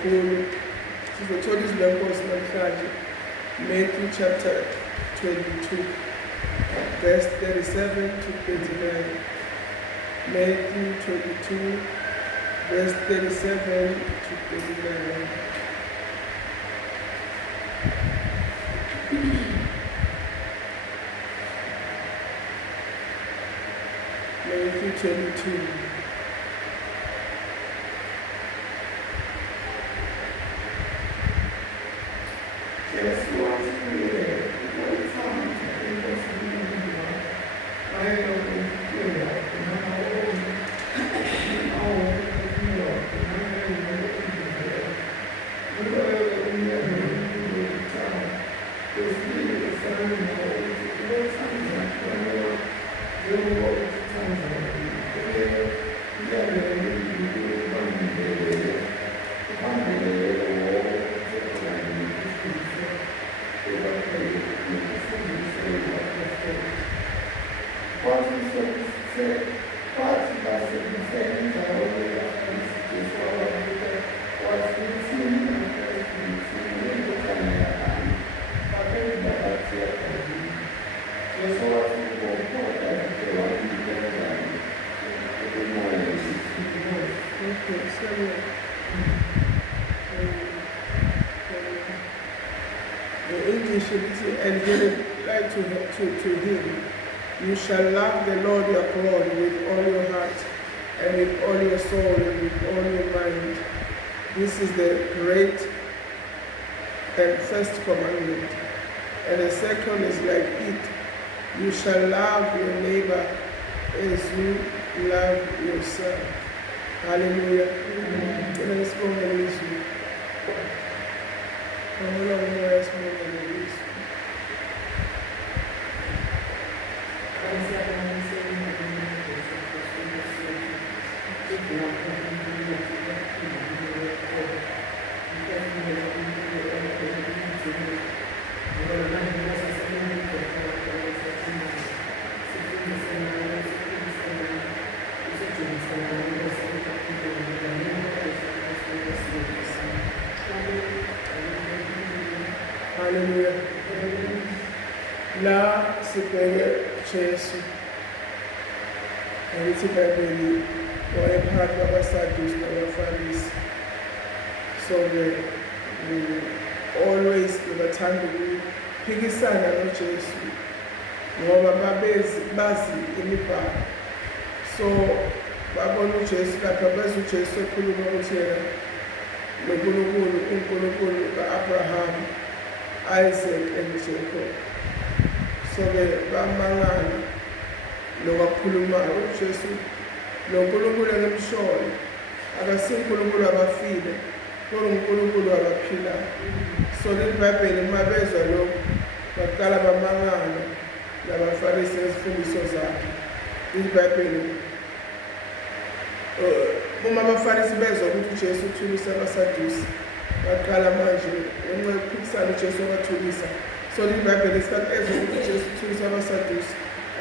kakhulu sizothola izwi lenkosi namhlanje. Matthew chapter 22 verse 37 to 39. Matthew 22 verse 37 to 39. Matthew 22. And give it right to him. You shall love the Lord your God with all your heart and with all your soul and with all your mind. This is the great and first commandment. And the second is like it. You shall love your neighbor as you love yourself. Hallelujah. Let's go and listen. Hallelujah. La sibheke Jesu. Ngithi iBhayibheli wayephakathi kwabaSadusi nabaFarisi. So they always bathanda ukuphikisana noJesu ngoba bazi imibhalo. So babona uJesu lapha bezwe uJesu ekhuluma ukuthi yena uNkulunkulu ka-Abraham, Isaac and Jacob. So bamangala lokakhulumayo uJesu noNkulunkulu engemsholo akasinkulunkulu abafile kodwa uNkulunkulu abaphilayo. So iBhayibheli mabezwa lokho baqala bamangala labaFarisi ngezifundiso zakhe. iBhayibheli uma abaFarisi bezwa ukuthi uJesu uthulisa abaSadusi baqala manje ngenxa yokuphikisana uJesu wabathulisa. So iBhayibheli isikhathi ezwa ukuthi uJesu uthulisa abaSadusi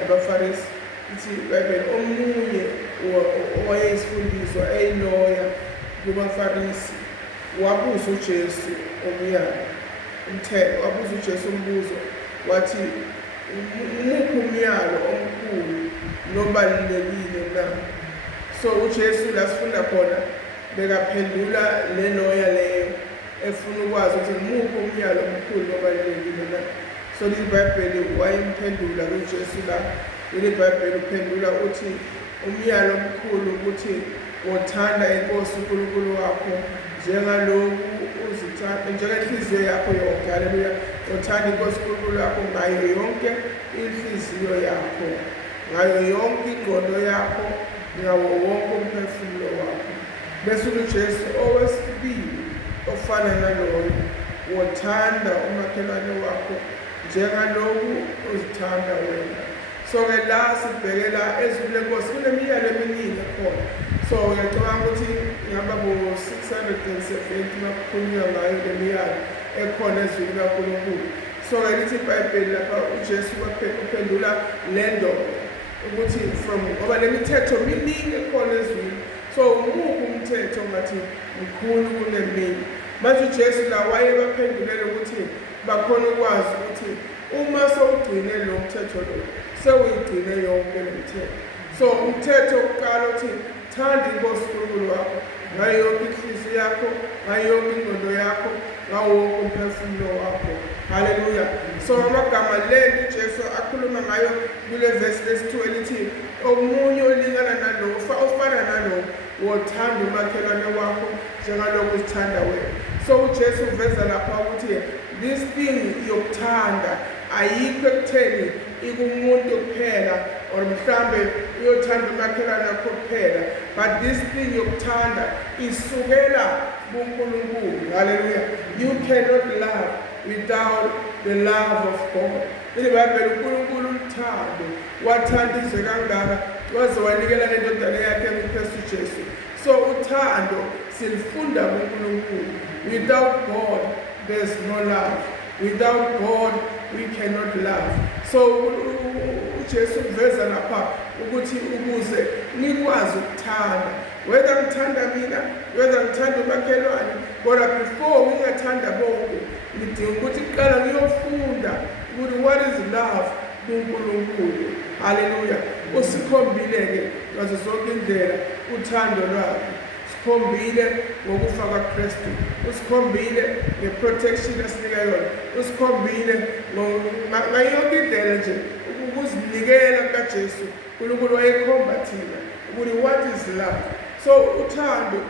abaFarisi ithi iBhayibheli omunye owayeyisifundiswa eyiloya kubaFarisi wabuza uJesu umyalo umthetho, wabuza uJesu umbuzo wathi umuphi umyalo omkhulu nobalulekile na? So uJesu la sifunda khona bekaphendula le loya leyo efuna ukwazi ukuthi umuphi umyalo omkhulu nobalulekile na? So iBhayibheli wayimphendula kuJesu la iBhayibheli uphendula uthi umyalo omkhulu ukuthi uthanda iNkosi uNkulunkulu wakho njengaloku uzithanda njengenhliziyo yakho yonke. Haleluya. Uthanda iNkosi uNkulunkulu wakho ngayo yonke inhliziyo yakho, ngayo yonke ingqondo yakho, ngawo wonke umphefumulo wakho. Bese uJesu owesibili ofana naloyo wothanda umakhelwane wakho njengaloku uzithanda wena. So la sibhekela ezwini lenkosi kunemiyalo eminingi khona. So ngiyacabanga ukuthi ngihamba bo-670 makukhulunywa ngayo le miyalo ekhona ezwini kaNkulunkulu. So lithi iBhayibheli lapha uJesu uphendula le ndoda ukuthi from ngoba le mithetho miningi ekhona ezwini. So So umuphi umthetho ngathi mkhulu kunemini. Manje uJesu la wayebaphendulele ukuthi bakhona ukwazi ukuthi uma sowugcine lo mthetho lo sewuyigcine yonke le mthetho. So umthetho wokuqala uthi thanda inkosi uNkulunkulu wakho ngayo yonke inhliziyo yakho, ngayo yonke ingqondo yakho, ngawo wonke umphefumulo wakho. Haleluya. So amagama leli uJesu akhuluma ngayo kule verse lesi-2 elithi omunye olingana nalo ofana nalo wothanda umakhelwane wakho njengalokhu uzithanda wena. So uJesu uveza lapha ukuthi this thing yokuthanda ayikho ekutheni ikumuntu kuphela or mhlambe uyothanda umakhelwane wakho kuphela, but this thing yokuthanda isukela kuNkulunkulu. Hallelujah. You cannot love without the love of God. IBhayibheli uNkulunkulu uthando wathanda izwe kangaka waze wanikela lendodana yakhe uKristu Jesu. So uthando silifunda kuNkulunkulu. Without God there's no love. Without God we cannot love. So uJesu uveza lapha ukuthi ukuze nikwazi ukuthanda, whether ngithanda mina, whether ngithanda umakhelwane, kodwa before ngingathanda bonke ngidinga ukuthi kuqala ngiyofunda ukuthi what is love kuNkulunkulu. Hallelujah. Usikhombile-ke ngazo zonke indlela uthando lwakhe. Usikhombile ngokufa kwaKristu, usikhombile ngeprotection asinika yona, usikhombile ngayo yonke indlela nje ukuzinikela kukaJesu. uNkulunkulu wayekhomba thina ukuthi what is love. So uthando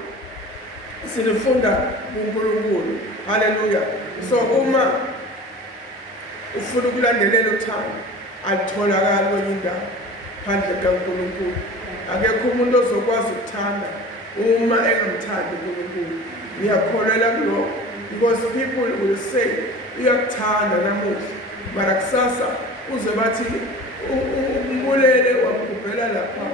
silifunda kuNkulunkulu. Hallelujah. So uma ufuna ukulandelela uthando alitholakali kwenye indawo phandle kaNkulunkulu. Akekho umuntu ozokwazi ukuthanda uma engamthandi uNkulunkulu. Ngiyakholelwa kulokho because people will say uyakuthanda namuhla mara kusasa uze bathi umbulele wabhubhela lapha,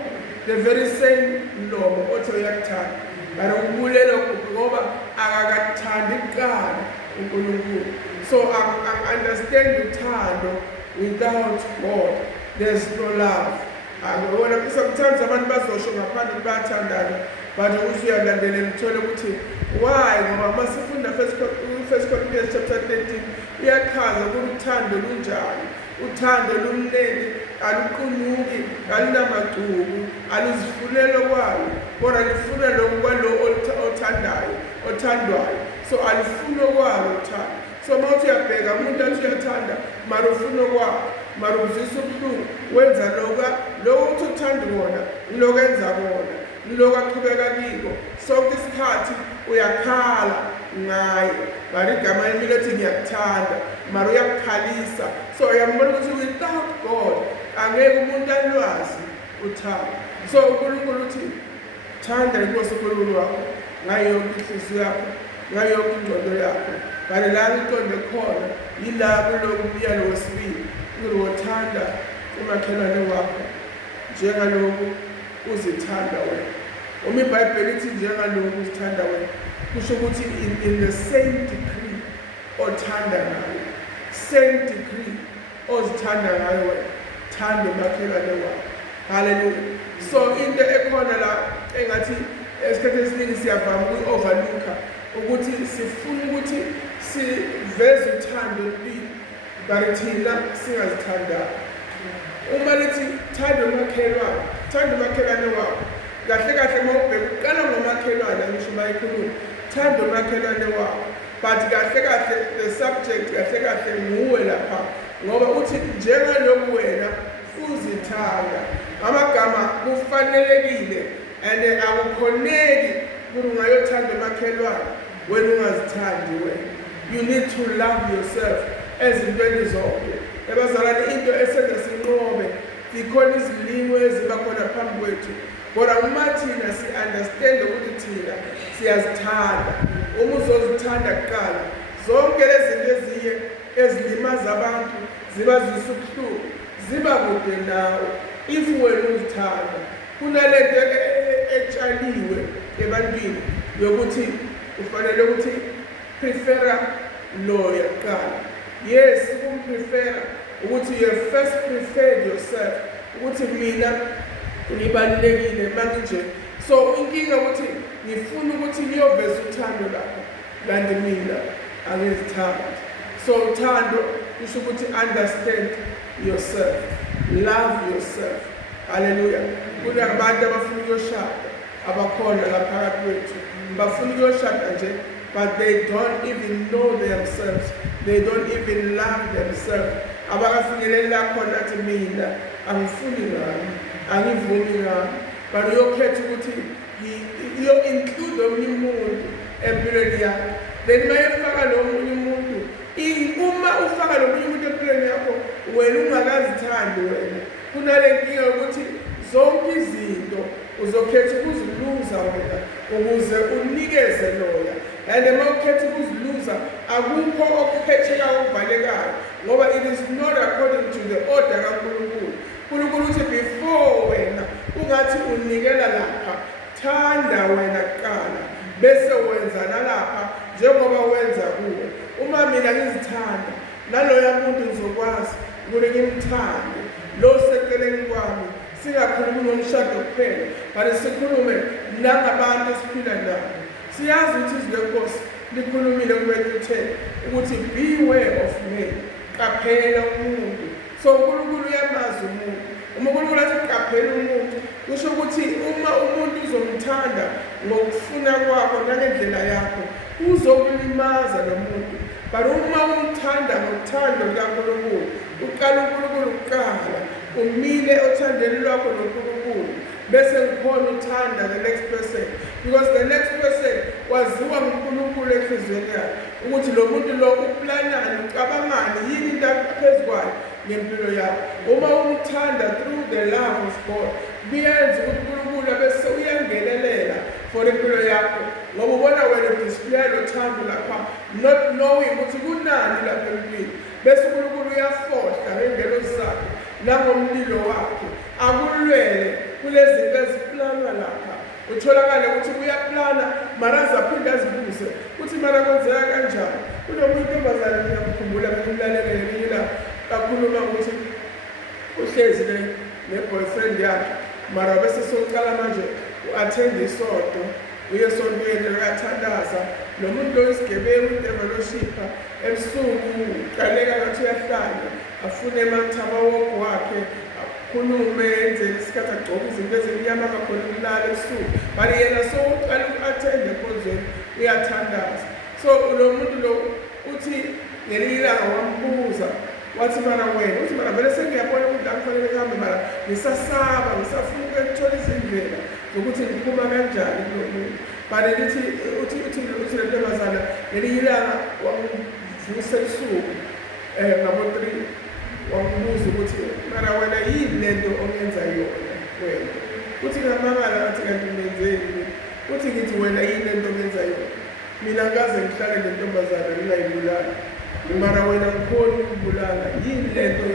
the very same mlomo othi uyakuthanda mara umbulele ngoba akakathandi kuqala uNkulunkulu. So I understand uthando without God there's no love. Sometimes abantu bazosho ngaphandle bayathandana, but usuyalandelela uthole ukuthi why, ngoba masifunda First Corinthians chapter 13 iyachaza ukuthi uthando lunjani. Uthando lumnene, aluqunuki, alunamagcubu, aluzifunelo kwalo, kodwa lifuna lokhu kwalo othandwayo. So alifuna kwalo uthando. So mawuthi uyabheka umuntu athi uyathanda mara ufuna kwakho, mara uzisa ubuhlungu, wenza lokho uthi uthanda wona lokho enza kona, lokho aqhubeka kiko. Sonke isikhathi uyakhala ngaye, mara igama lami lithi ngiyakuthanda mara uyakukhalisa. So uyambona ukuthi without God angeke umuntu alwazi uthando. So uNkulunkulu uthi thanda inkosi uNkulunkulu wakho ngayo yonke inhliziyo yakho, ngayo yonke ingqondo yakho. Kanti la uqonde khona yila kuloku umyalo wesibili ukuthi wothanda umakhelwane wakho njengalokhu uzithanda wena. Uma iBhayibheli lithi njengalokhu uzithanda wena, kusho ukuthi in the same degree othanda ngayo, same degree ozithanda ngayo wena, thanda umakhelwane wakho. Hallelujah. So into ekhona la engathi esikhathini esiningi siyavama ukuyi-overlooka ukuthi sifuna ukuthi siveze uthando oluningi kanti thina singazithandanga. Uma lithi thanda umakhelwane wakho, kahle kahle mawubheka uqala ngomakhelwane, ngisho bayikhuluma thanda umakhelwane wakho, but kahle kahle the subject kahle kahle nguwe lapha, ngoba uthi njengalokhu wena uzithanda. Amagama kufanelekile and akukhoneki ukuthi ungayothanda umakhelwane wena ungazithandi wena. You need to love yourself ezintweni zonke. Ebazalwane into esenza sinqobe zikhona izilimo eziba khona phambi kwethu, kodwa uma thina si-understand ukuthi thina siyazithanda, uma uzozithanda kuqala zonke lezi zinto eziye ezilimaza abantu zibazwisa ubuhlungu ziba kude nawe if wena uzithanda. Kunalento etshaliwe ebantwini yokuthi ufanele ukuthi prefera lo yaqala. Yes, ukumprefera ukuthi you first preferred yourself ukuthi mina ngibalulekile manje So inkinga ukuthi ngifuna ukuthi ngiyoveza uthando lapha kanti mina angizithandi. So uthando kusho ukuthi understand yourself, love yourself. Hallelujah. Kunabantu abafuna ukuyoshada abakhona lapha phakathi kwethu bafuna ukuyoshada nje, but they don't even know themselves, they don't even love themselves. Abakafinyeleli la khona athi mina angifuni ngami, angivumi ngami, but uyokhetha ukuthi iyo-include omunye umuntu empilweni yakho. Then mayefaka lo munye umuntu, uma ufaka lo munye umuntu empilweni yakho wena ungakazithandi wena, kunale nkinga yokuthi zonke izinto uzokhetha ukuziluza wena ukuze unikeze loya. And uma ukhetha ukuziluza akukho okuphetheka okuvalekayo, ngoba it is not according to the order kaNkulunkulu. uNkulunkulu uthi before wena ungathi unikela lapha, thanda wena kuqala bese wenza nalapha njengoba wenza kuwe. Uma mina ngizithanda naloya muntu ngizokwazi ukuthi ngimthande lo seceleni kwami, singakhulumi ngomshado kuphela but sikhulume nangabantu esiphila nabo. Siyazi ukuthi izwi lenkosi likhulumile kuBethu-10 ukuthi beware of men, qaphela umuntu. So uNkulunkulu uyamazi umuntu. Uma uNkulunkulu athi qaphela umuntu, kusho ukuthi uma umuntu uzomthanda ngokufuna kwakho nangendlela yakho uzokulimaza lo muntu. But uma umthanda ngothando lukaNkulunkulu, uqala uNkulunkulu kuqala, umile othandweni lwakho noNkulunkulu, bese ngikhona uthanda the next person, because the next person waziwa nguNkulunkulu enhliziyweni yakhe ukuthi lo muntu lo uplanani, ucabangani, yini into aphezu kwayo ngempilo yakho. Uma umthanda through the love of God, kuyenza ukuthi uNkulunkulu bese uyangenelela for impilo yakho, ngoba ubona wena udisplay lothando lapha, not knowing ukuthi kunani lapha empilweni. Bese uNkulunkulu uyafohla ngengelo zakhe nangomlilo wakhe, akulwele kulezi zinto eziplanwa lapha. Utholakale ukuthi uyaplana mara azaphinde azibuze ukuthi mara kwenzeka kanjani. Kunomuntu intombazane ngiyamkhumbula ngimlalele ngelinye la kakhuluma ukuthi uhlezi ne-boyfriend yakhe, mara bese soqala manje u-attend isonto, uye esontweni uyathandaza, nomuntu lo isigebengu i-developshipha ebusuku uqaleka ngathi uyahlanya afune emathaba woko wakhe akhulume enzele isikhathi agcoke izinto ezimnyama kakhulu kulala ebusuku, but yena sowuqala uku-attend enkonzweni uyathandaza. So lo muntu lo uthi ngelinye ilanga wambuza wathi mara wena, uthi mara vele sengiyabona ukuthi la kufanele ngihambe, mara ngisasaba, ngisafuna ukuthola izindlela zokuthi ngiphuma kanjani kulo muntu. But uthi le ntombazana ngelinye ilanga wamvusa ebusuku ngabo-3 wambuza ukuthi mara wena yini lento ongenza yona wena? Uthi ngamangala ngathi kanti ngenzeni? Uthi ngithi wena yini lento ongenza yona? Mina ngaze ngihlale le ntombazana ngingayibulali, mara wena ngikhona ukubulala, yini lento?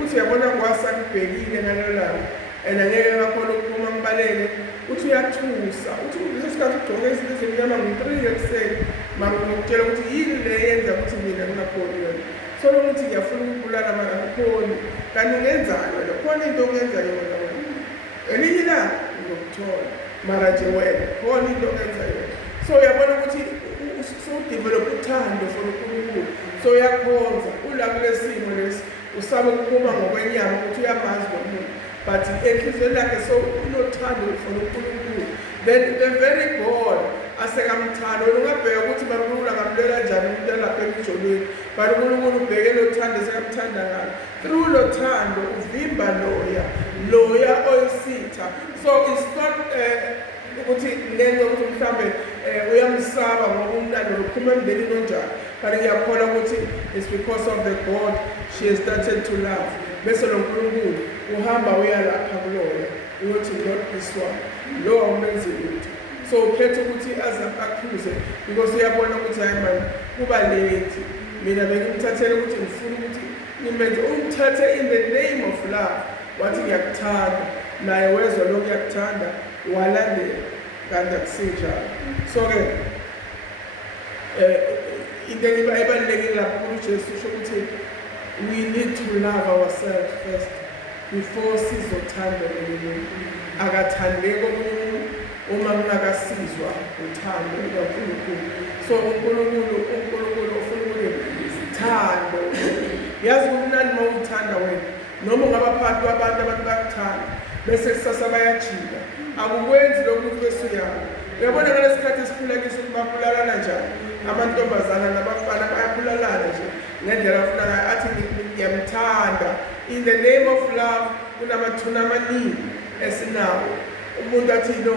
Uthi yabona kwasa ngibhekile ngalelo langa and angeke ngakhona ukuphuma ngibalele. Uthi uyathusa, uthi leso sikhathi ugcoke izinto ezimnyama ngo-3 ekuseni, mara ngokutshela ukuthi yini le yenza ukuthi mina ngingakhoni yona. So lo muthi ngiyafuna ukubulala mara ngikhoni, kanti ungenzani wena? Khona into ongenza yona wena? Elinye ilanga ngizokuthola, mara nje wena khona into ongenza yona. So uyabona ukuthi so-develop uthando for uNkulunkulu, so uyakhonza ula kulesimo lesi, usaba ukuphuma ngokwenyama ukuthi uyamazi lo muntu, but enhliziyweni lakhe so unothando for uNkulunkulu. Then the very God asekamthanda, wena ungabheka ukuthi uNkulunkulu angamlela kanjani umuntu alapha emijolweni, but uNkulunkulu ubheke lo thando esekamthanda ngalo. Through lo thando uvimba loya oyisitha. So it's not ukuthi nento ukuthi mhlambe uyamsaba ngoba umntana lophuma emndenini onjani, but ngiyakholwa ukuthi it's because of the God she has started to love. Bese lo Nkulunkulu uhamba uyalapha kuloya uyothi not this one, lo awumenzi lutho. So ukhetha ukuthi akhuze because uyabona ukuthi hayi manje kuba late, mina bengimthathele ukuthi ngifuna ukuthi nimenze umthathe in the name of love, wathi ngiyakuthanda naye wezwa lo kuyakuthanda walandela kanti akusinjalo. So-ke into ebalulekile lapho uJesu usho ukuthi we need to love ourselves first before sizothanda omunye umuntu. Akathandeki omunye umuntu uma kungakasizwa uthando lukaNkulunkulu. So uNkulunkulu ufuna ukuthando. Yazi ukuthi nani mawuthanda wena noma ungabaphathi wabantu abantu bakuthanda bese kusasa bayajika akukwenzi lokhu kwesuyalo. Uyabona ngalesikhathi esiphila kiso babulalana njani amantombazana nabafana bayabulalana nje ngendlela afuna ngayo athi ngiyamthanda. In the name of love kunamathuna amaningi esinawo. Umuntu athi no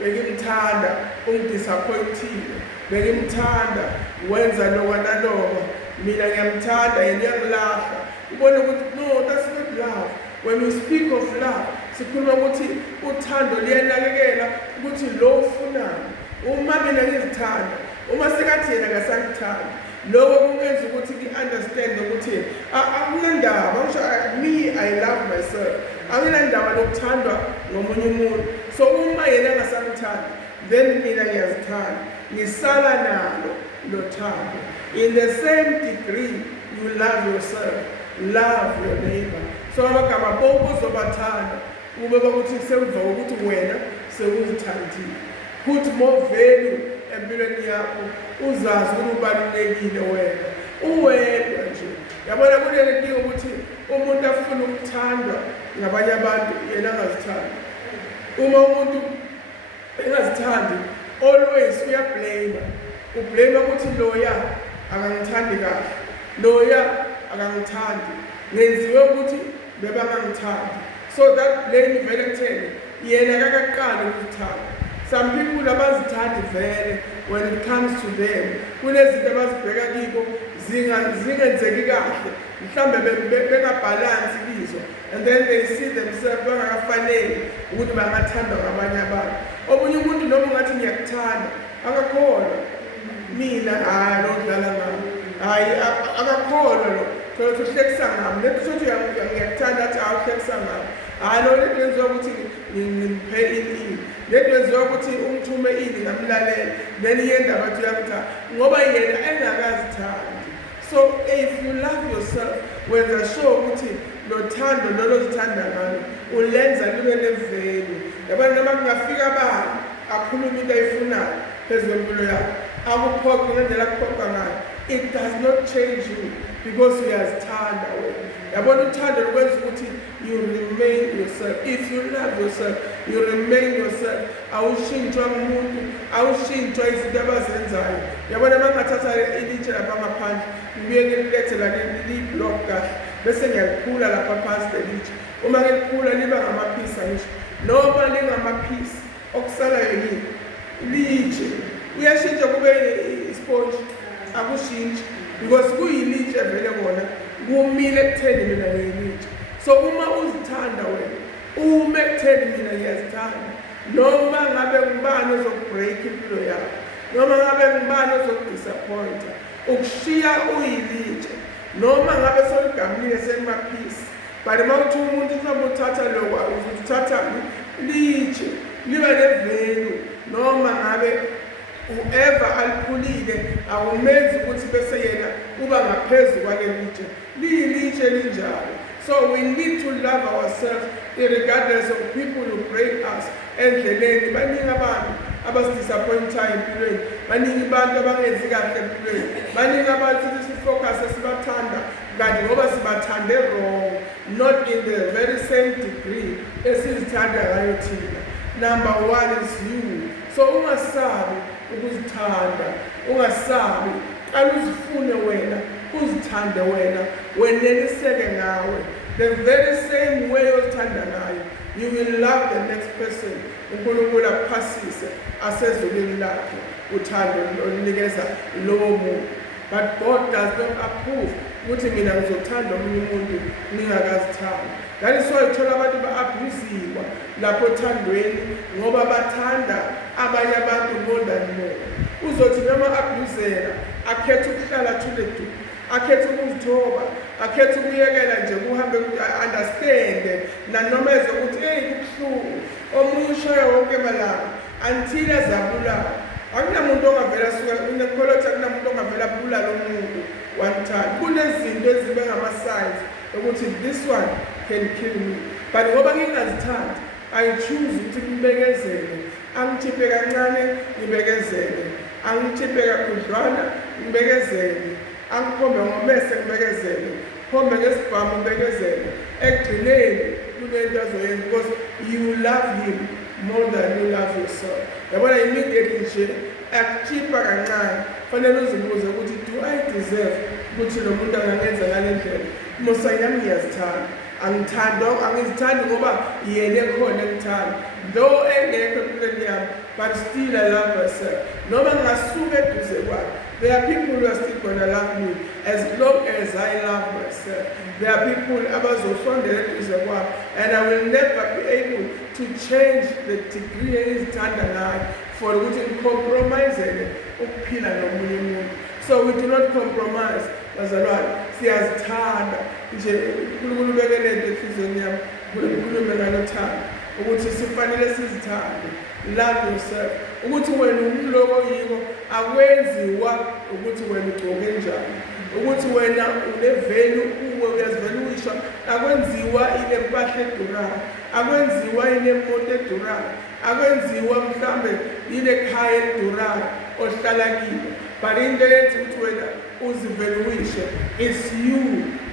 bengimthanda ungidisappointile, bengimthanda wenza lokwa nalokwa, mina ngiyamthanda yena uyangilahla. Ubone ukuthi no, that's not love. When we speak of love sikhuluma ukuthi uthando liyanakekela ukuthi lo ufunayo. Uma mina ngizithanda, uma sekathi yena ngasangithanda, lokho kungenza ukuthi ngi-understand ukuthi akunandaba ngisho me I love myself, anginandaba lokuthandwa ngomunye umuntu. So uma yena engasangithandi then mina ngiyazithanda, ngisala nalo lothando. In the same degree you love yourself, love your neighbor. So abagama bonke uzobathanda ube bakuthi sekuva ukuthi wena sekuzithandile. Put more value empilweni yakho, uzazi ukuthi ubalulekile wena uwedwa nje. Yabona kuleli nto ukuthi umuntu afuna ukuthandwa ngabanye abantu yena angazithandi. Uma umuntu engazithandi always uyablame. Ublame ukuthi loya akangithandi kahle, loya akangithandi, ngenziwe ukuthi bebangangithandi. So that blame vele kutheni yena akaqali ukuthanda. Some people abazithandi vele when it comes to them kunezinto abazibheka kibo zingenzeki kahle, mhlambe bengabhalansi kizo, and then they see themselves bangakafanele ukuthi bangathandwa ngabanye abantu. Omunye umuntu noma ungathi ngiyakuthanda akakholwa mina hayi lo dlala ngami, hayi akakholwa lo thola uhlekisa ngami, lethi sothi ngiyakuthanda athi awuhlekisa ngami, hayi lo lethi yenziwa ukuthi ngimuphe ini, lethi yenziwa ukuthi umthume ini ngamlalela, then yendaba athi uyakuthanda ngoba yena engakazithandi. So if you love yourself, wenza sure ukuthi lothando lolozithanda ngalo ulenza lube nevalue. Yabona noma kungafika bani akhuluma into ayifunayo phezu kwempilo yakho, akuphoqi ngendlela akuphoqa ngayo, it does not change you because uyazithanda wena. Yabona uthando lukwenza ukuthi you remain yourself. If you love yourself, you remain yourself. Awushintshwa ngumuntu, awushintshwa izinto abazenzayo. Yabona bangathatha ilitshe lapha ngaphandle ngibuye ngililethe la li-block kahle bese ngiyaliphula lapha phansi lelitshe. Uma ngiliphula liba ngamaphisi angisho noma lingamaphisi okusalayo yini litshe uyashintsha kube isponge, akushintshi because kuyilitshe vele kona kumile ekutheni mina ngiyilitshe. So uma uzithanda wena, uma ekutheni mina ngiyazithanda, noma ngabe ngubani ozokubreak impilo yakho, noma ngabe ngubani ozokudisappointa, ukushiya uyilitshe, noma ngabe soligamile sekumaphisi, but uma uthi umuntu uzobe uthatha lokho uzothatha litshe libe nevalue, noma ngabe whoever aliphulile akumenzi ukuthi bese yena uba ngaphezu kwalelitshe, liyilitshe linjalo. So we need to love ourselves regardless of people who break us endleleni. Baningi abantu abasidisappointayo empilweni, baningi abantu abangenzi kahle empilweni, baningi abantu sifocus sibathanda kanti ngoba sibathande wrong, not in the very same degree esizithanda ngayo thina. Number one is you. So ungasabi ukuzithanda, ungasabi, qala uzifune wena, uzithande wena, weneliseke ngawe. The very same way uzithanda ngayo, you will love the next person. uNkulunkulu akuphasise asezulwini lakhe uthando olunikeza lowo muntu. But God does not approve ukuthi mina ngizothanda omunye umuntu ningakazithandi. That is why uthola abantu ba-abuziwa lapho othandweni ngoba bathanda abanye abantu more than more. Uzothi noma abuzela akhethe ukuhlala thule du, akhethe ukuzithoba, akhethe ukuyekela nje kuhambe understand nanoma ezokuthi hey kubuhlungu omunye ushaya wonke malanga until azabulawa. Akunamuntu ongavela suka unekholwa ukuthi akunamuntu ongavela abulala umuntu one time. Kunezinto ezibe ngama-signs ukuthi this one can kill me, but ngoba ngingazithandi I choose ukuthi ngibekezele angithiphe kancane ngibekezele, angithiphe kakhudlwana ngibekezele, angikhombe ngomese ngibekezele, khombe ngesibhamu ngibekezele. Ekugcineni kunento azoyenza because you love him more than you love yourself. Yabona immediately nje akuthipha kancane fanele uzibuze ukuthi do I deserve ukuthi lo muntu angangenza ngale ndlela? Musa yami ngiyazithanda, angizithandi ngoba yena ekhona engithanda, though engekho empilweni yami, but still I love myself. Noma ngingasuka eduze kwakhe, there are people who are still gonna love me as long as I love myself. There are people abazosondela eduze kwakhe, and I will never be able to change the degree engizithanda ngayo for ukuthi ngicompromisele ukuphila nomunye umuntu. So we do not compromise, bazalwane, siyazithanda nje. uNkulunkulu ubeke lento enhliziyweni yami, uNkulunkulu ngalothando ukuthi sifanele sizithande. Love yourself. Ukuthi wena umloko yiko akwenziwa ukuthi wena ugcoke njani, ukuthi wena unevalue uwe uyazivaluisha, akwenziwa ile mpahla edurayo, akwenziwa ile moto edurayo, akwenziwa mhlambe ile khaya edurayo ohlala kilo, but into yenza ukuthi wena uzivaluishe is you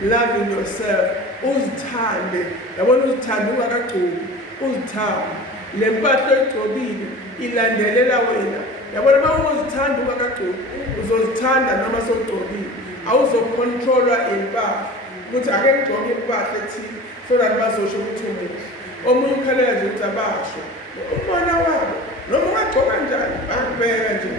loving yourself. Uzithande. Yabona, uzithande ungakagcoki, uzithande. Le mpahla oyigcobile ilandelela wena. Yabona, uma uzithanda ungakagcoki uzozithanda noma sowugcobile. Awuzocontrolwa impahla ukuthi ake ngigcoke impahla ethile so that bazosho ukuthi umuhle. Omunye ukhalela nje ukuthi abasho umona wabo noma ungagcoka njani bakubeka nje.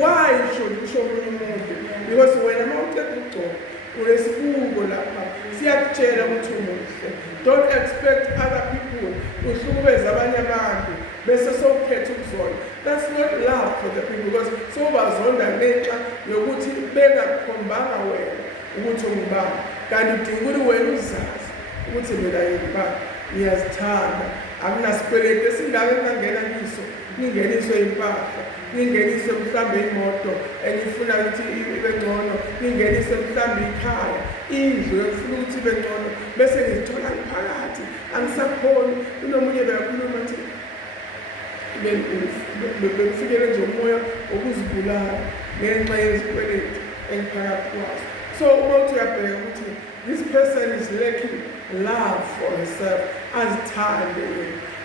Why should usho omunye umuntu? Because wena uma uceda ukugcoka unesibuko lapha siyakutshela ukuthi umuhle. Don't expect other people uhlukubeza abanye abantu bese sowukhetha ukuzona. That's not love for the people, because sobazonda ngenxa yokuthi bengakhombanga wena ukuthi ungubani, kanti udinga ukuthi wena uzazi ukuthi mina ngingubani, ngiyazithanda, akunasikweletu esingake ngingangena kiso, ngingeniswe impahla, ngingenise mhlambe imoto engifuna ukuthi ibe ngcono, ngingenise mhlambe ikhaya, indlu engifuna ukuthi ibe ngcono, bese ngizithola phakathi angisakhoni. Kunomunye beyakhuluma ukuthi befikele nje umoya wokuzibulala ngenxa yezikweletu engiphakathi kwazo. So uma uthi uyabheka ukuthi this person is lacking love for herself, azithande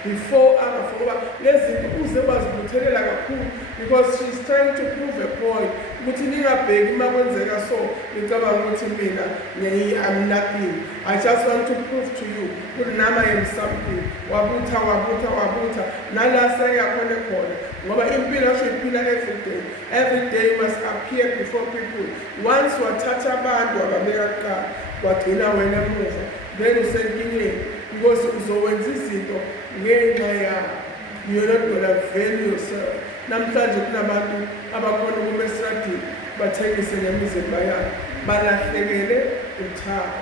before angafokuba lezinto uze bazibuthelela kakhulu, because she's trying to prove a point ukuthi ningabheki uma kwenzeka so ngicabanga ukuthi mina I'm nothing. I just want to prove to you ukuthi nami I am something. Wabutha nala seyakhona khona, ngoba impilo uyiphila every day you must appear before people. Once wathatha abantu ababeka kuqala wagcina wena emuva, then usenkingeni because uzowenza izinto ngenxa yakho. You're not gonna value yourself. Namhlanje kunabantu abakhona kumesradini bathengise ngemizimba yabo, balahlekele uthando,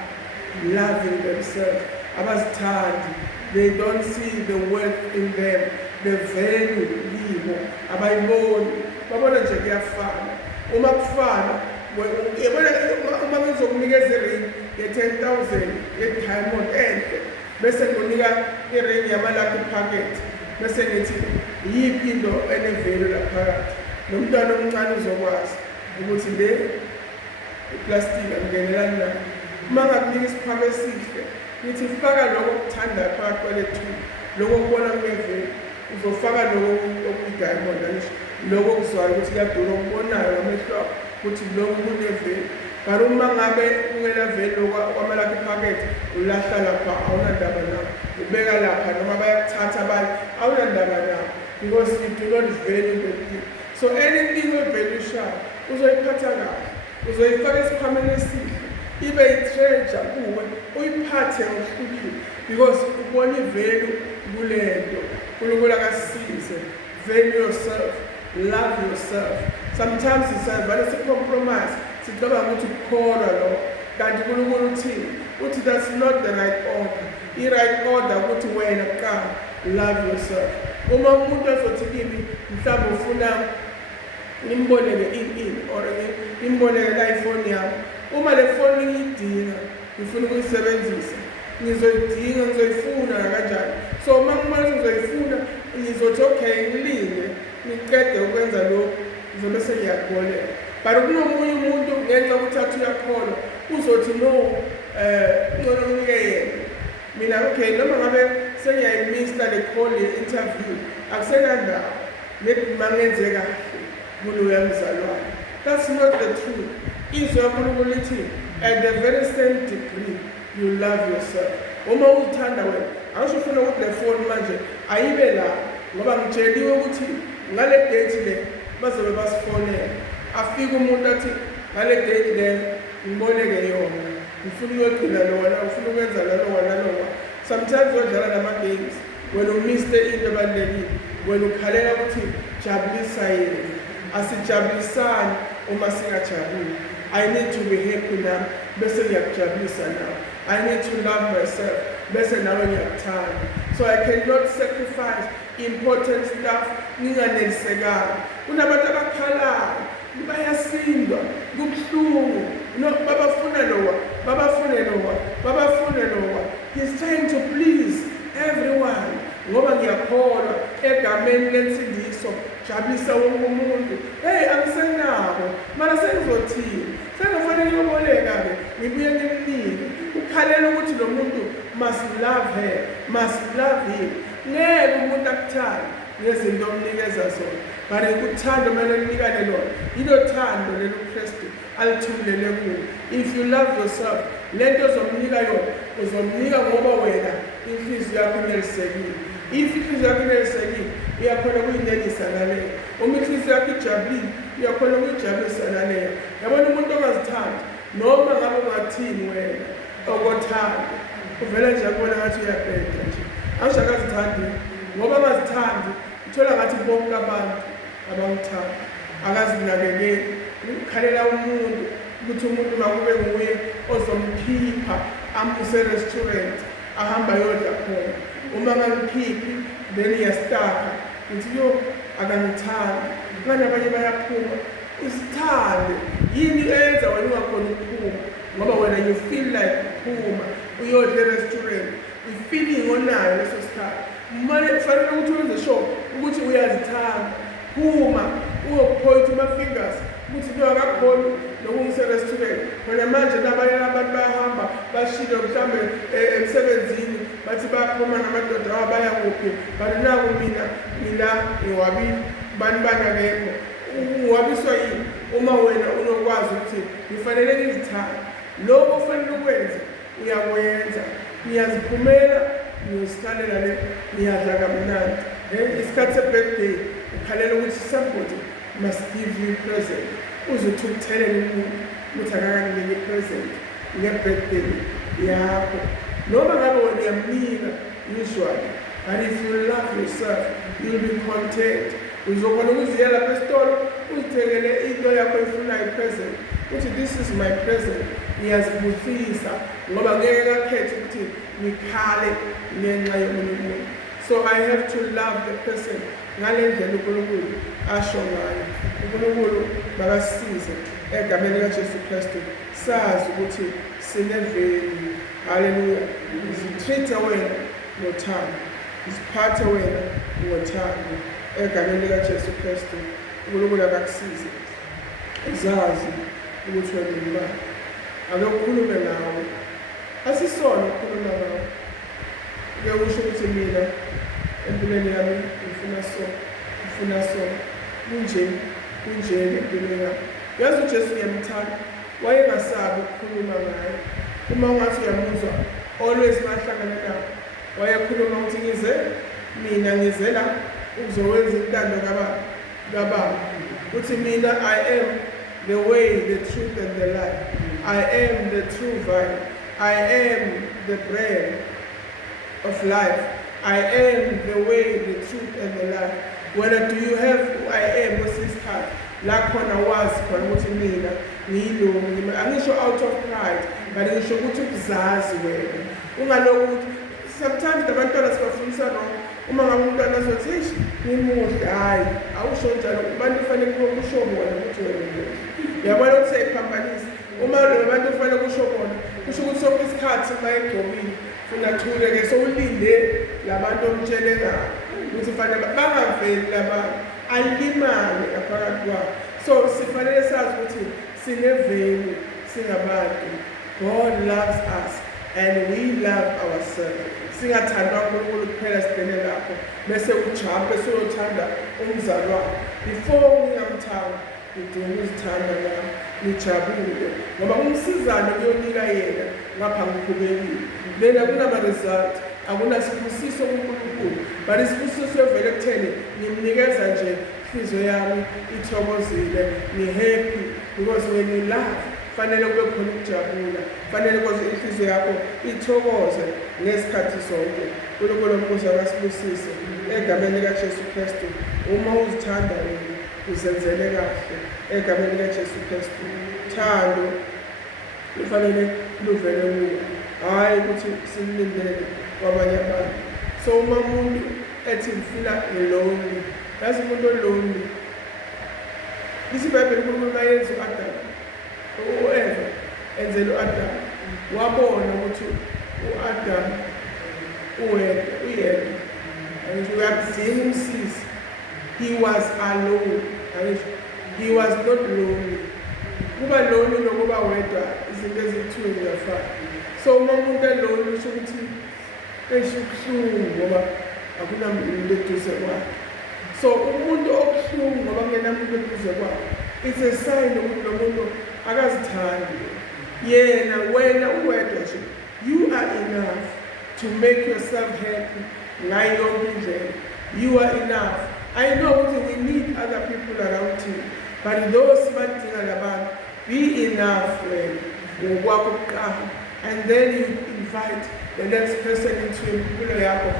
loving themselves, abazithandi. They don't see the worth in them, the value kibo abayiboni, babona nje kuyafana. Uma kufana yabona, uma ngizokunikeza iring ye-10,000 ye-diamond enhle, bese nginika iring yamalaki pocket, bese ngithi yiphi into enevelo laphakathi, nomntwana omncane uzokwazi ukuthi le iplastic angenelani nayo. Uma ngakunika isiphako esihle ngithi faka lokho okuthandayo phakathi kwale-tube, lokho okubona kunevelo, uzofaka lokho okuyi-diamond, lokho okuzwayo ukuthi kuyadura, okubonayo ngamehlo akho ukuthi lokho kunevelo. But uma ngabe kungenavelo kwamalaki pocket, ulahla lapha, awunandaba nawo, ubeka lapha noma bayakuthatha abanye, awunandaba nawo, because you do not value the thing. So anything oyivaluishayo uzoyiphatha kahle, uzoyifaka esikhwameni esihle, ibe yi-treasure kuwe, uyiphathe ngokuhlukile, because ubona ivalue kulento. uNkulunkulu akasize. Value yourself, love yourself. Sometimes sisavale si-compromise, sicabanga ukuthi ukukholwa lo, kanti uNkulunkulu uthi that's not the right order. I-right order ukuthi wena kuqala love yourself. Uma umuntu ezothi kimi mhlawumbe ufuna nimboleke in or nimboleke iPhone yami, uma le phone ngiyidinga ngifuna ukuyisebenzisa, ngizoyidinga, ngizoyifuna kanjani. So uma ngimanje ngizoyifuna ngizothi okay ngilinde ngiqede ukwenza lokho ngizobe sengiyakuboleka. But kunomunye umuntu ngenxa yokuthi athi uyakholwa uzothi no ngcono nginike yena. Mina okay noma ngabe sengiyayimista le call ye-interview akusenandawo maybe mangenzeka kulo yamzalwane. That's not the truth. Izwi kaNkulunkulu lithi at the very same degree you love yourself. Uma uzithanda wena angisho ufuna ukuthi le phone manje ayibe la ngoba ngitsheliwe ukuthi ngale date le bazobe basifonela. Afika umuntu athi ngale date le ngiboleke yona ngifuna ukugcina lona ufuna ukwenza lona. Sometimes udlala nama-games wena umiste into ebalulekile wena ukhalela ukuthi jabulisa yena. Asijabulisani uma singajabuli. I need to be happy now bese ngiyakujabulisa now. I need to love myself bese nawe ngiyakuthanda. So I cannot sacrifice important stuff nginganelisekanga. Kunabantu abakhalayo bayasindwa kubuhlungu no babafuna lowa. He's trying to please everyone ngoba ngiyakholwa egameni lensindiso jabulisa wonke umuntu. Hey angisenabo mara sengizothini sengifanele ngiyoboleka-ke ngibuye ngimnike ukhalela ukuthi lo muntu must love her must love him. Ngeke umuntu akuthande ngezinto omnikeza zona but ukuthanda kumele ninikane lona. Yilo thando lelo Kristu alithumulele kuwe. If you love yourself lento ozomnika yona uzomnika ngoba wena inhliziyo yakho inelisekile. If inhliziyo yakho inelisekile iyakhona ukuyinelisa naleyo. Uma inhliziyo yakho ijabulile iyakhona ukuyijabulisa naleyo. Yabona umuntu ongazithandi noma ngabe ungathini wena okothanda uvela nje akubona ngathi uyabheda nje. Angisho akazithandi ngoba angazithandi uthola ngathi bonke abantu abangithanda akazinakekeli. Ukhalela umuntu ukuthi umuntu makube nguye ozomkhipha amuse restaurant ahamba yodla khona. Uma ngangikhiphi then iyastaka ngithi yo akangithandi. Ngani abanye bayaphuma usithande yini enza wena ungakhona ukuphuma ngoba wena you feel like uphuma uyodla restaurant ifeeling onayo leso sikhathi. Manje kufanele ukuthi wenze sure ukuthi uyazithanda. Phuma uyophoyitha ama-fingers ukuthi lo akakhona nokungiserestaurant. Wena manje nabanye abantu bayahamba bashilo mhlawumbe emsebenzini bathi bayaphuma namadoda abo baya kuphi but naku mina ngiwabile bani akekho. Uwabiswa yini uma wena unokwazi ukuthi ngifanele ngizithande. Lokho ofanele ukwenza uyakwenza. Ngiyaziphumela ngiyosikalela le ngiyadla kamnandi. Isikhathi se-birthday ukhalela ukuthi somebody must give you a present. Uzothi ukuthelele umuntu ukuthi akakanginike i-present nge-birthday yakho noma ngabe wena uyamnika usually. But if you love yourself you'll be content. Uzokhona ukuziya lapha esitolo uzithengele into yakho efunayo i-present uthi this is my present. Ngiyazibusisa ngoba ngeke ngakhethe ukuthi ngikhale ngenxa yomunye umuntu. So I have to love the person ngale ndlela uNkulunkulu asho ngayo. uNkulunkulu makasisize egameni likaJesu Kristu sazi ukuthi sineveli. Haleluya. Isitreat wena ngothando, isiphathe wena ngothando egameni likaJesu Kristu. uNkulunkulu akakusize uzazi ukuthi wena ungubani. Ake ukhulume nawe asisona ukukhuluma nawe. Ngeke usho ukuthi mina empilweni yami ngifuna so kunje empilweni yami. Yazi uJesu uyamthanda wayengasabi ukukhuluma ngaye. Uma ungathi uyamuzwa always mahlangana nawe wayekhuluma ukuthi mina ngizela ukuzowenza intando kababa. Uthi mina I am the way, the truth and the life. I am the true vine. I am the bread of life. I am the way, the truth and the life. Whether do you have who I am Moses card? La khona wazi khona ukuthi mina ngiyilo. Angisho out of pride, but ngisho ukuthi ukuzazi wena. Ungaloku sometimes abantwana sibafundisa wrong. Uma ngabe umntwana azothi hey ngimuhle hayi awusho njalo abantu kufanele kusho bona ukuthi wena muhle. Yabona ukuthi seyiphambanisa. Uma abantu kufanele kusho bona kusho ukuthi sonke isikhathi bayegcobile funa thule ke so ulinde labantu omtshele ngabo ukuthi fanele bangaveli labantu alimale ngaphakathi kwabo. So sifanele sazi ukuthi sineveli singabantu. God loves us and we love ourselves. Singathandwa uNkulunkulu kuphela sibheke lapho bese ujump bese uyothanda umzalwane. Before ngingamthanda ngidinga ukuzithanda nami ngijabule ngoba umsizane kuyonika yena ngapha ngikhubekile. Then akunama result, akunasibusiso kuNkulunkulu, but isibusiso siyovela ekutheni ngimnikeza nje inhliziyo yami ithokozile, ngi-happy, because when you love fanele kube khona ukujabula, fanele ukuthi inhliziyo yakho ithokoze ngesikhathi sonke. uNkulunkulu ombuso akasibusise egameni likaJesu Kristu. Uma uzithanda wena uzenzele kahle egameni likaJesu Kristu. Thando lufanele luvele kuwe, hayi ukuthi silindele kwabanye abantu. So uma umuntu ethi ngifila lonely, yazi umuntu olonely, isiBhayibheli uNkulunkulu mayenza u-Adam, u-Eva enzela u-Adam, wabona ukuthi u-Adam uyedwa, uyadinga umsizi. He was alone, he was not lonely. Kuba lonely nokuba wedwa izinto ezithiwe ziyafana. So uma umuntu alone usho ukuthi eshukuhlungu ngoba akunamuntu eduze kwakhe. So umuntu obuhlungu ngoba kungenamuntu eduze kwakhe, it's a sign ukuthi lo muntu akazithandi yena. Wena uwedwa nje, you are enough to make yourself happy ngayo yonke indlela. You are enough. I know we need other people around you, but those badinga labantu, be enough ngokwakho kuqala, and then you invite the next person into impilo yakho.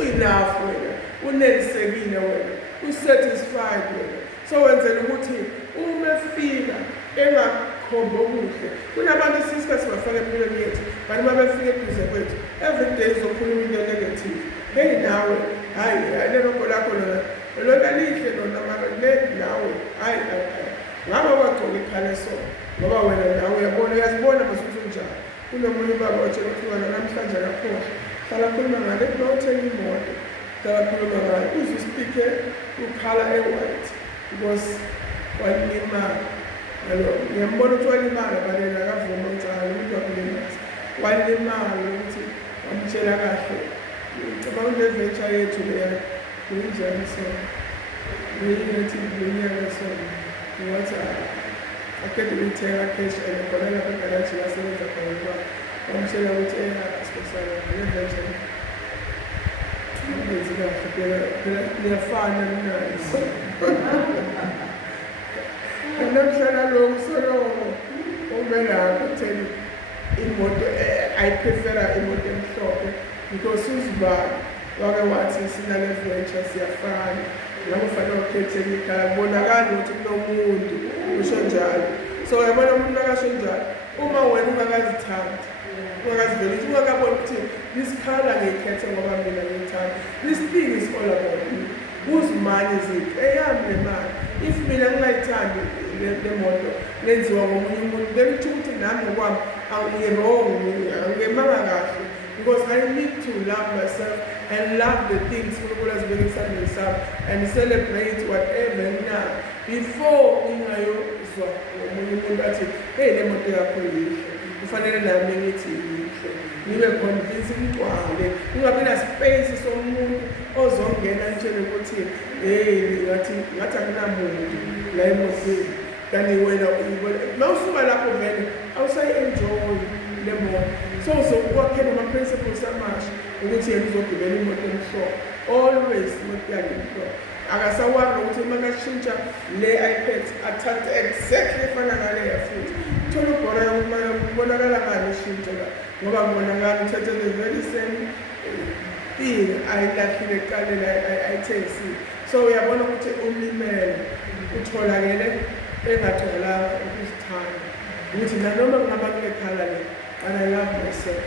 Enough wena, unelisekile wena, usatisfied wena. So wenzela ukuthi uma efika engakhomba okuhle. Kunabantu sisikhathi bafaka empilweni yethu, but uma befika eduze kwethu every day uzokhuluma into negative. Hey nawe, hayi alelokho lakho lona lihle lona mara nawe hayi ngaba wagcoka ikhala so ngoba wena nawe uyazibona masuku njani. Kunomunye ubaba otshela ukuthi namhlanje akakhohle, hlala khuluma ngale nothenga imoto, hlala khuluma ngayo uzisipike ukhala white because walimala. Ngiyambona ukuthi walimala balena akavuma njalo umuntu wakulimaza, walimala ukuthi wamtshela kahle. Ngicabanga le-venture yethu leya kunjani so ngiyithi nginyaka so ngathi akade ngithenga cash and khona lapha egaraji lasebenza khona kwa wamtshela ukuthi asikosana le-venture ngenzi kahle phela niyafana ninayo. Namhlanje lokhu soloko umelapho utheni imoto I prefer imoto emhlophe because uzibani wake wathi sinale venture siyafana ngabe ufanele ukhethe ikhala kubonakala ukuthi kunomuntu usho njalo. So yabona umuntu akasho njalo uma wena ungakazithandi, ungakazivelisi, ungakabona ukuthi this color ngiyikhethe ngoba mina ngiyithanda, this thing is all about me. Whose money is it? Eyami le mali. If mina ngingayithandi le moto lenziwa ngomunye umuntu, then uthi ukuthi nami ngokwami angiyirong, angiyemanga kahle. Because I need to love myself and love the things and celebrate whatever now before ngingayozwa ngomunye umuntu athi hey le moto yakho yihle, kufanele nami ngithi yihle, nibe convince ngigcwale, kungabi na space somuntu ozongena nitshele ukuthi hey ngathi akunamuntu la emotweni. Kanti wena mawusuka lapho vele awusayi-enjoy le moto. So ukwakhela ama-principles amasha ukuthi yena uzogibela imoto emhlophe, always imoto yakhe emhlophe. Akasawari ukuthi uma kashintsha le iPad athathe exactly efana naleya futhi. Thola ubhora kubonakala ngani ishintsho la ngoba kubonakala uthathe the very same thing ayilahlile ekuqaleni ayithengisiwe. So uyabona ukuthi ulimele utholakele engatholanga ukuzithanda ukuthi nanoma kungaba kulekhala le and I love myself.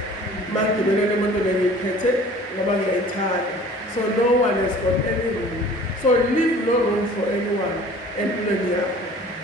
Mangibelele umuntu ngiyiphethe ngoba ngiyayithanda. So no one has got any room. So leave no room for anyone empilweni yakho.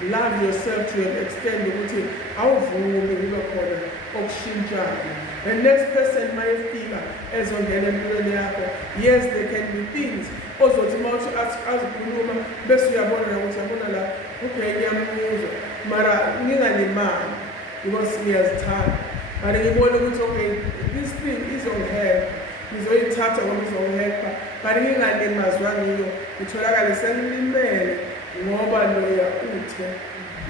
love yourself to an extent ukuthi awuvumi kube khona okushintshayo. The next person mayefika ezongena empilweni yakho, yes, there can be things ozothi mawuthi azikhuluma bese uyabona ukuthi yabona la okay ngiyamuzwa mara ngingalimali because ngiyazithanda. But ngibona ukuthi okay this thing izongihelpa, ngizoyithatha ngoba izongihelpa, but ngingalimazwa ngiyo utholakale sengilimele ngoba loya uthe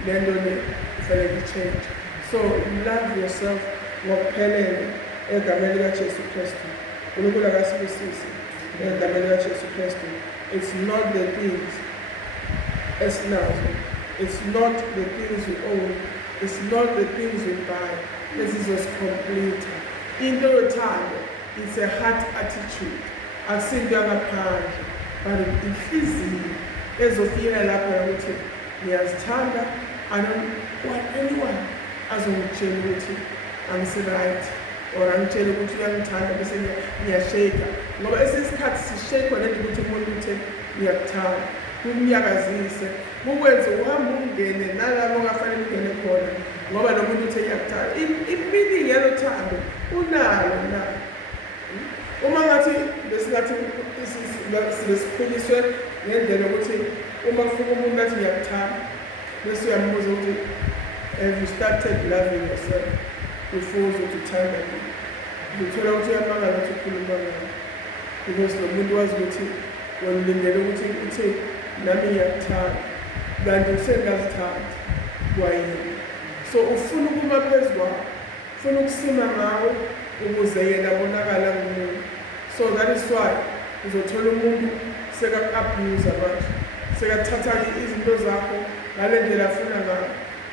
lento le ifanele ichange. So love yourself ngokuphelele egameni likaJesu Kristu. uNkulunkulu akasibusise egameni likaJesu Kristu. It's not the things esinazo, it's not the things we own, it's not the things we buy ezizosicomplete. Into yothando, it's a heart attitude, akusinto yangaphandle, but inhliziyo ezofika lapho ukuthi ngiyazithanda. I don't want anyone azongitshela ukuthi angisi-right or angitshela ukuthi uyangithanda bese ngiyasheka, ngoba esesikhathi sishekwa nento ukuthi umuntu uthe ngiyakuthanda, kumnyakazise kukwenze uhambe ungene nalabo ongafanele ungene khona ngoba lo muntu uthe ngiyakuthanda. Imeaning yalothando unalo na. Uma ngathi besingathi besikhuliswe ngendlela ukuthi uma kufika umuntu athi ngiyakuthanda bese uyambuza ukuthi have you started loving yourself before uzokuthanda? Ngithola ukuthi uyamangala ukuthi ukhuluma ngayo because lo muntu wazi ukuthi walindele ukuthi uthe nami ngiyakuthanda kanti usengazithandi kwayena. So ufuna ukuma phezu kwakho, ufuna ukusima ngawe ukuze yena abonakala ngumuntu. So that is why uzothola umuntu seka-abuse manje, sekathatha izinto zakho ngale ndlela afuna ngayo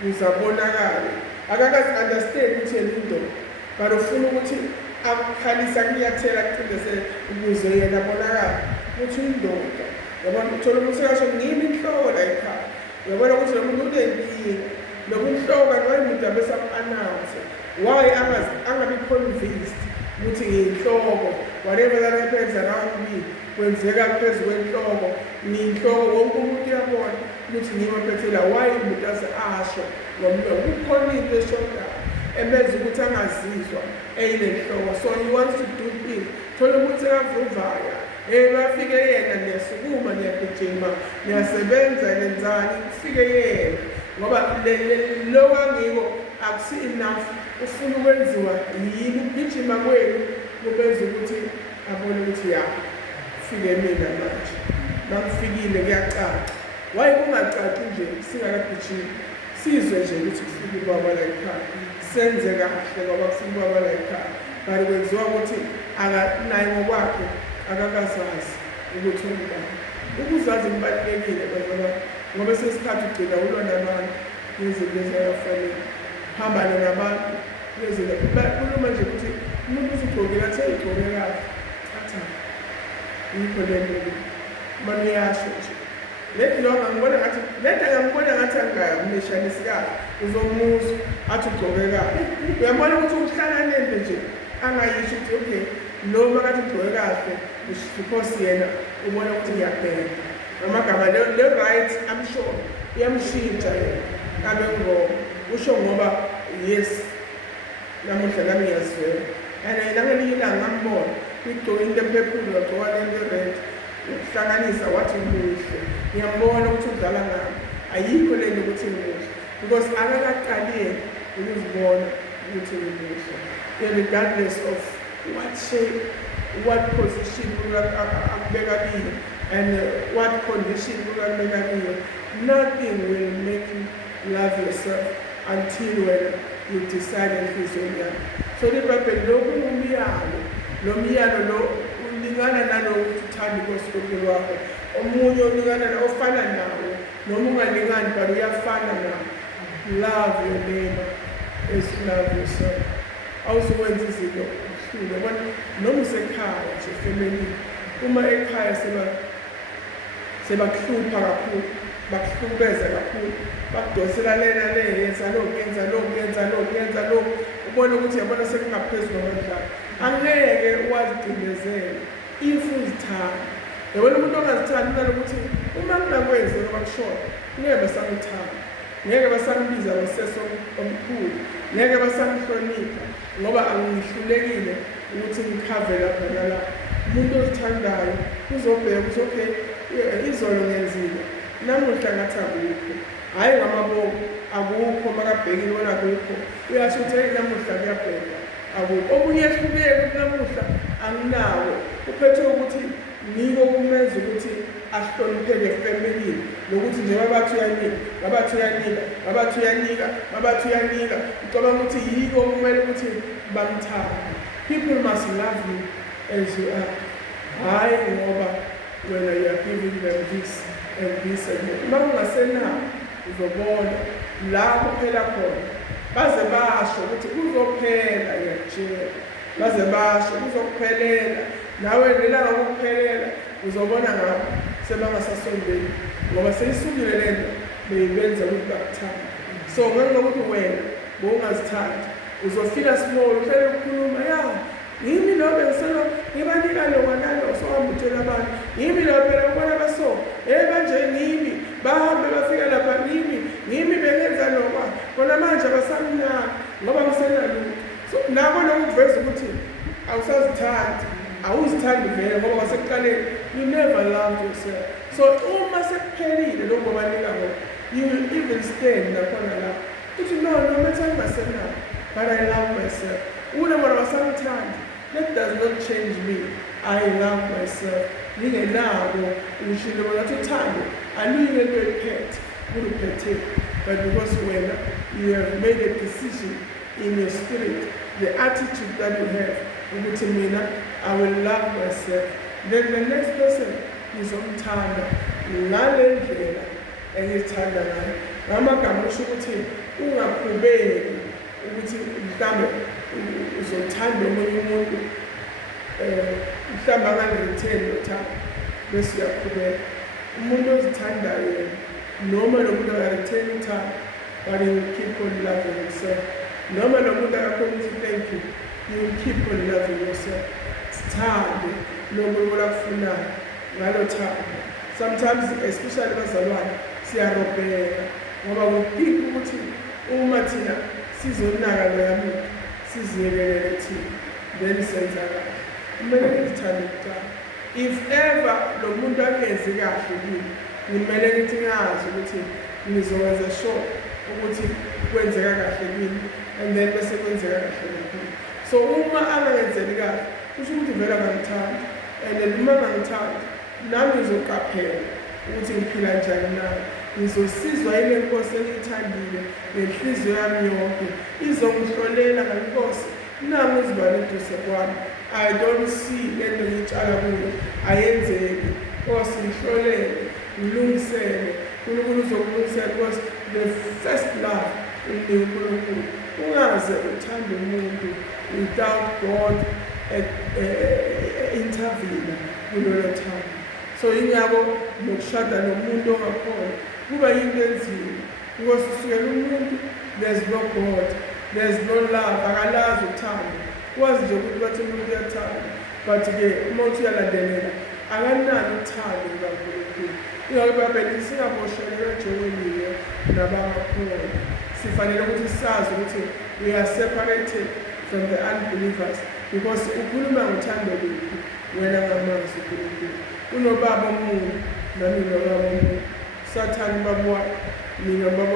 uzabonakala. Akakazi-understand ukuthi yena indoda, but ufuna ukuthi akukhalisa kunyathela kucindezele ukuze yena abonakala ukuthi uyindoda. Yabona uthola umuntu sekasho ngimi inhloko la ekhaya, uyabona ukuthi lo muntu unenkinga, lo muntu inhloko noyimuntu abese am-announce. Why angabi convinced ukuthi ngiyinhloko, whatever that happens around me kwenzeka phezu kwenhloko, ngiyinhloko, wonke umuntu uyabona ukuthi ngimi ophethela. Why umuntu ase asho ngomlomo? Kukhona into eshodayo emenza ukuthi angazizwa eyinenhloko. So he wants to do things. Thola umuntu sekavuvaya, bafike yena niyasukuma, niyagijima, niyasebenza, nenzani, kufike yena ngoba lo wangiko akusi enough. Ufuna ukwenziwa yini ukugijima kwenu kubenza ukuthi abone ukuthi ya fike mina manje nakufikile kuyacaca. Why kungacaci nje singakagijimi sizwe nje ukuthi kufike ubaba la ekhaya, senze kahle ngoba kufike ubaba la ekhaya, kanti kwenziwa ukuthi naye ngokwakhe akakazazi ukuthi ungubani. Ukuzazi kubalulekile ngoba sesikhathi ugcina ulwa nabantu ngezinto ezingakafanele, hambane nabantu ngezinto kuluma nje ukuthi umuntu uzigqokile athe igqoke kahle thatha yikho le nto manje uyasho nje lethi lo ngibona ngathi lento ngiyambona ngathi angameshanisi kahle uzomuzwa athi ugqoke kahle. Uyabona ukuthi uhlala nento nje angayisho ukuthi okay noma ngathi ugqoke kahle because yena ubona ukuthi ngiyabheka amagama le right I'm sure iyamshintsha yena kabe ngoba usho ngoba yes namuhla nami ngiyazwela and nangelinye ilanga ngambona igqoke into ephephulu wagqoka lento red ukuhlanganisa wathi umuhle. Ngiyambona ukuthi udlala ngami, ayikho lento ukuthi umuhle because akakaqalile ukuzibona ukuthi umuhle regardless of what shape, what position akubeka kiyo and what condition akubeka kiyo. Nothing will make you love yourself until when you decide enhliziyweni yakho. So liBhayibheli lokhu umyalo, lo myalo lo ulingana nalowo uthanda inkosikazi wakho, omunye ulingana ofana nawe noma ungalingani but uyafana nawe. Love your neighbor as you love yourself. Awuzokwenza izinto uhlule abantu noma usekhaya nje family, uma ekhaya sebakuhlupha kakhulu, bakuhlubeza kakhulu, bakudosela lena le yenza lokhu, ubone ukuthi yabona sekungaphezulu kwamandla, angeke wazigcindezela if uzithanda. Yabona umuntu ongazithandi unalokuthi uma kungakwenzeka bakushona ngeke besangithanda ngeke basangibiza ngosese omkhulu, ngeke basangihlonipha ngoba angihlulekile ukuthi ngikhave lapha nalapha. Umuntu ozithandayo uzobheka ukuthi okay, izolo ngenzile, namuhla ngathi akukho, hhayi ngamaboko akukho, makabhekile wona akukho, uyasho ukuthi namuhla kuyabheka akukho. Omunye ehlukile ukuthi namuhla anginawo, uphethwe ukuthi niko kumenza ukuthi ahlonipheke efemelini, nokuthi nje babathi uyanika, ucabanga ukuthi yiko kumele ukuthi bamthande. People must love you as you are, hhayi ngoba wena you are giving them this and this and that. Uma ungasenawo uzobona la kuphela khona, baze basho ukuthi kuzophela, ngiyakutshela, baze basho kuzokuphelela, nawe nelanga kokuphelela uzobona ngabo sebangasasondeli ngoba seyisukile lento beyibenza ukuthi bakuthanda. So ngengokuthi wena bowungazithandi uzofika small, uhlele ukukhuluma yimi lo bengiselo ngibanika lo nalo sohamba utshela abantu yimi lo phela ubona baso kanje ngimi bahambe bafika lapha ngimi bengenza lokwa bona manje abasamnaka ngoba ngisenalutho. So nako lokuveza ukuthi awusazithandi, awuzithandi vele ngoba wasekuqaleni you never loved yourself. So uma sekuphelile lokho banika ngoba you will even stand nakhona lapho uthi no matter ngingasenalo, but I love myself. Una mara wasangithandi, that does not change me. I love myself. Ningenabo ushilo ngathi uthando aluyike into ephethe kuluphethe, but because when you have made a decision in your spirit, the attitude that you have ukuthi mina I will love myself, then the next person izomthanda ngale ndlela engithanda ngayo. Ngamagama usho ukuthi ungakhubeki ukuthi mhlambe uzothanda omunye umuntu mhlawumbe angalitheni lothando bese uyaqhubeka. Umuntu ozithandayo yena noma lo muntu akalitheni uthando, but he will keep on loving himself. Noma lo muntu akakhona ukuthi thank you, you will keep on loving yourself. Sithande lo muntu olakufunayo ngalo thando. Sometimes especially bazalwane siyarobheka ngoba kuphinda ukuthi uma thina sizonaka loya muntu siziyekelele thina then senza kahle. Kumele ngithande kuqala. If ever lo muntu akenzi kahle kimi, ngimele ngithi ngazi ukuthi ngizokwenza sure ukuthi kwenzeka kahle kimi and then bese kwenzeka kahle kimi. So uma angenzeli kahle kusho ukuthi vele akangithandi, and then uma angangithandi nami ngizoqaphela ukuthi ngiphila njani nawe. Ngizosizwa yile nkosi engiyithandile ngenhliziyo yami yonke, izongihlolela ngenkosi nami uzibane eduze kwami. I don't see lento ngiyitshala kuyo ayenzeki, Nkosi ngihlolele ngilungisele, uNkulunkulu uzokulungisela because the first love in uNkulunkulu. Ungaze uthande umuntu without God intervene kulelo thando. So ingako nokushada nomuntu ongakhona kuba yinto enzima because usukela umuntu, there's no God, there's no love, akalazi uthando. Kwazi nje ukuthi bathi umuntu uyathanda, but ke uma uthi uyalandelela akanalo uthando lukaNkulunkulu. Ingakho iBhayibheli singaboshelelwa ejokweni nabangakhona. Sifanele ukuthi sazi ukuthi we are separated from the unbelievers because ukhuluma ngothando lwethu wena ngamazi uNkulunkulu. Unobaba omunye nami nobaba omunye, Sathane baba wakhe, mina baba